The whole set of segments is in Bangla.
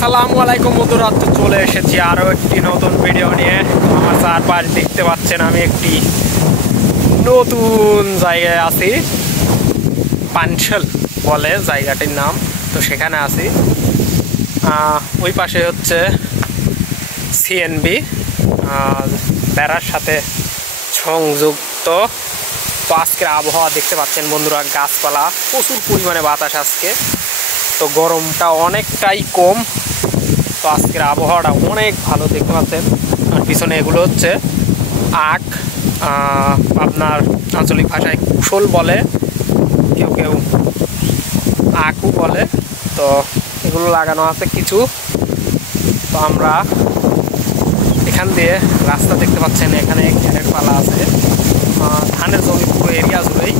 আসসালামু আলাইকুম বন্ধুরা, তো চলে এসেছি আরও একটি নতুন ভিডিও নিয়ে। আমার চারপাশ দেখতে পাচ্ছেন, আমি একটি নতুন জায়গায় আছি। পানশাল বলে জায়গাটির নাম, তো সেখানে আছি। ওই পাশে হচ্ছে সিএনবি বেড়ার সাথে সংযুক্ত। তো আজকের আবহাওয়া দেখতে পাচ্ছেন বন্ধুরা, গাছপালা, প্রচুর পরিমাণে বাতাস আজকে। তো গরমটা অনেকটাই কম। তো আজকের আবহাওয়াটা অনেক ভালো দেখতে পাচ্ছেন। আর পিছনে এগুলো হচ্ছে আখ, আপনার আঞ্চলিক ভাষায় কুশল বলে, কেউ কেউ আখু বলে। তো এগুলো লাগানো আছে কিছু। তো আমরা এখান দিয়ে রাস্তা দেখতে পাচ্ছেন, এখানে ঘেরের পালা আছে, ধানের জমি পুরো এরিয়া জুড়েই।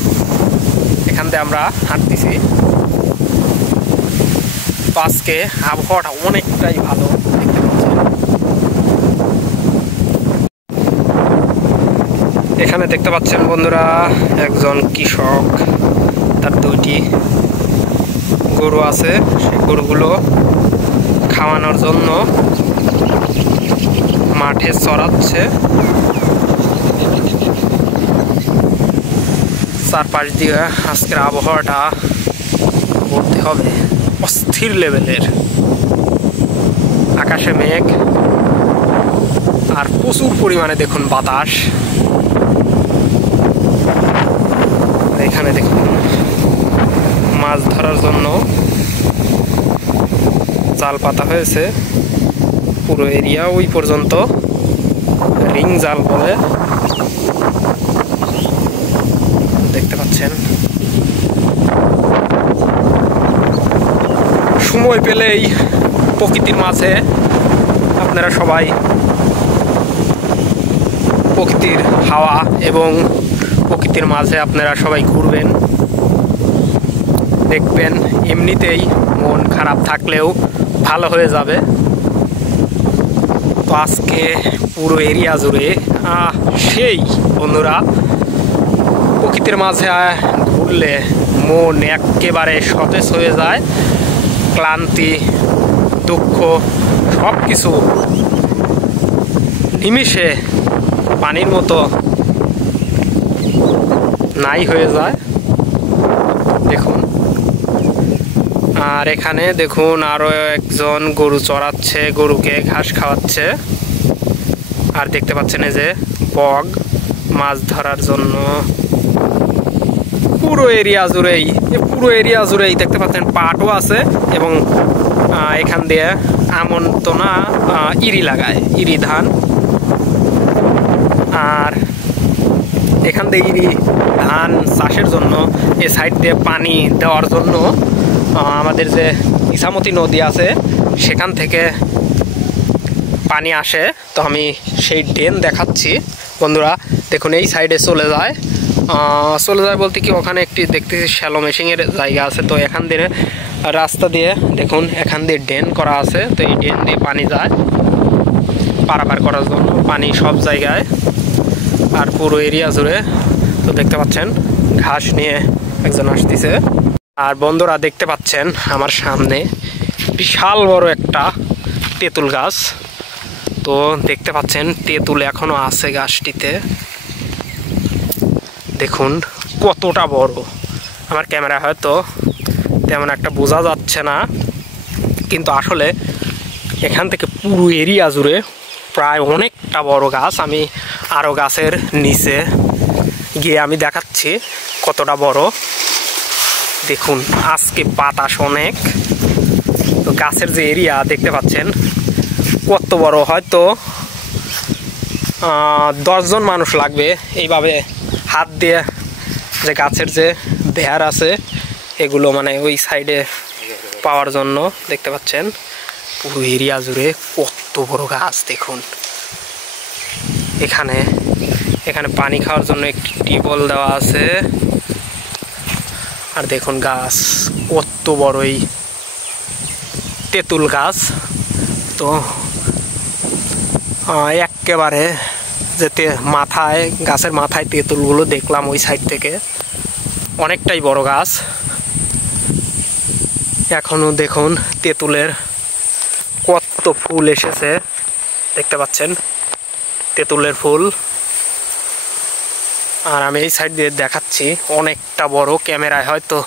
এখান দিয়ে আমরা হাঁটতেছি। তো আজকে আবহাওয়াটা অনেকটাই ভালো দেখতে পাচ্ছেন। এখানে দেখতে পাচ্ছেন বন্ধুরা, একজন কৃষক, তার দুইটি গরু আছে। সেই গরুগুলো খাওয়ানোর জন্য মাঠে চড়াচ্ছে। চারপাশ দিয়ে আজকের আবহাওয়াটা বলতে হবে অস্থির লেভেলের। আকাশে মেঘ আর প্রচুর পরিমাণে দেখুন বাতাস। এখানে দেখুন মাছ ধরার জন্য জাল পাতা হয়েছে পুরো এরিয়া ওই পর্যন্ত, রিং জাল বলে। দেখতে পাচ্ছেন, সময় পেলেই প্রকৃতির মাঝে আপনারা সবাই প্রকৃতির হাওয়া এবং প্রকৃতির মাঝে আপনারা সবাই ঘুরবেন, দেখবেন এমনিতেই মন খারাপ থাকলেও ভালো হয়ে যাবে। তো আজকে পুরো এরিয়া জুড়ে সেই বন্ধুরা, প্রকৃতির মাঝে ঘুরলে মন একেবারে সতেজ হয়ে যায়। ক্লান্তি, দুঃখ সব কিছু নিমিষে পানির মতো নাই হয়ে যায়। দেখুন, আর এখানে দেখুন আরো একজন গরু চড়াচ্ছে, গরুকে ঘাস খাওয়াচ্ছে। আর দেখতে পাচ্ছেন এই যে বগ মাছ ধরার জন্য পুরো এরিয়া জুড়েই দেখতে পাচ্ছেন পাটও আছে। এবং এখান দিয়ে আমন তো না, ইরি লাগায়, ইরি ধান। আর এখান দিয়ে ইরি ধান চাষের জন্য এই সাইড দিয়ে পানি দেওয়ার জন্য আমাদের যে ইছামতি নদী আছে সেখান থেকে পানি আসে। তো আমি সেই ড্রেন দেখাচ্ছি বন্ধুরা। দেখুন এই সাইডে চলে যায় বলতে কি, ওখানে একটি দেখতেছি শ্যালো মেশিনের জায়গা আছে। তো এখান দিয়ে রাস্তা দিয়ে দেখুন, এখান দিয়ে ড্রেন করা আছে। তো এই ড্রেন দিয়ে পানি যায় পারাপার করার জন্য, পানি সব জায়গায় আর পুরো এরিয়া জুড়ে। তো দেখতে পাচ্ছেন ঘাস নিয়ে একজন আসতেছে। আর বন্ধুরা দেখতে পাচ্ছেন আমার সামনে বিশাল বড় একটা তেঁতুল গাছ। তো দেখতে পাচ্ছেন তেঁতুল এখনো আছে গাছটিতে। দেখুন কতটা বড়, আমার ক্যামেরা হয়তো তেমন একটা বোঝা যাচ্ছে না, কিন্তু আসলে এখান থেকে পুরো এরিয়া জুড়ে প্রায় অনেকটা বড় গাছ। আমি আরও গাছের নিচে গিয়ে আমি দেখাচ্ছি কতটা বড়। দেখুন আজকে বাতাস অনেক। তো গাছের যে এরিয়া দেখতে পাচ্ছেন কত বড়, হয়তো 10 জন মানুষ লাগবে এইভাবে হাত দিয়ে যে গাছের যে ভেয়ার আছে এগুলো মানে ওই সাইডে পাওয়ার জন্য। দেখতে পাচ্ছেন পুরো এরিয়া জুড়ে কত বড় গাছ। দেখুন এখানে পানি খাওয়ার জন্য একটি টিউবওয়েল দেওয়া আছে। আর দেখুন গাছ কত বড়ই তেঁতুল গাছ। তো একেবারে যেতে মাথায়, গাছের মাথায় তেঁতুলগুলো দেখলাম ওই সাইড থেকে, অনেকটাই বড় গাছ। এখনো দেখুন তেঁতুলের কত ফুল এসেছে দেখতে পাচ্ছেন, তেঁতুলের ফুল। আর আমি এই সাইড দিয়ে দেখাচ্ছি, অনেকটা বড়, ক্যামেরায় হয়তো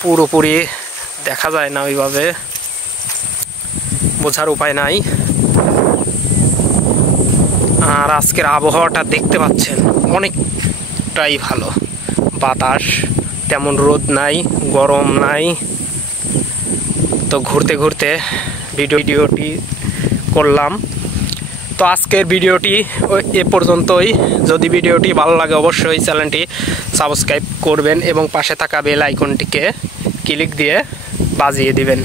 পুরোপুরি দেখা যায় না, ওইভাবে বোঝার উপায় নাই। আর আজকের আবহাওয়াটা দেখতে পাচ্ছেন অনেকটাই ভালো, বাতাস, তেমন রোদ নাই, গরম নাই। তো ঘুরতে ঘুরতে ভিডিওটি করলাম। তো আজকের ভিডিওটি এ পর্যন্তই। যদি ভিডিওটি ভালো লাগে অবশ্যই চ্যানেলটি সাবস্ক্রাইব করবেন এবং পাশে থাকা বেল আইকনটিকে ক্লিক দিয়ে বাজিয়ে দিবেন।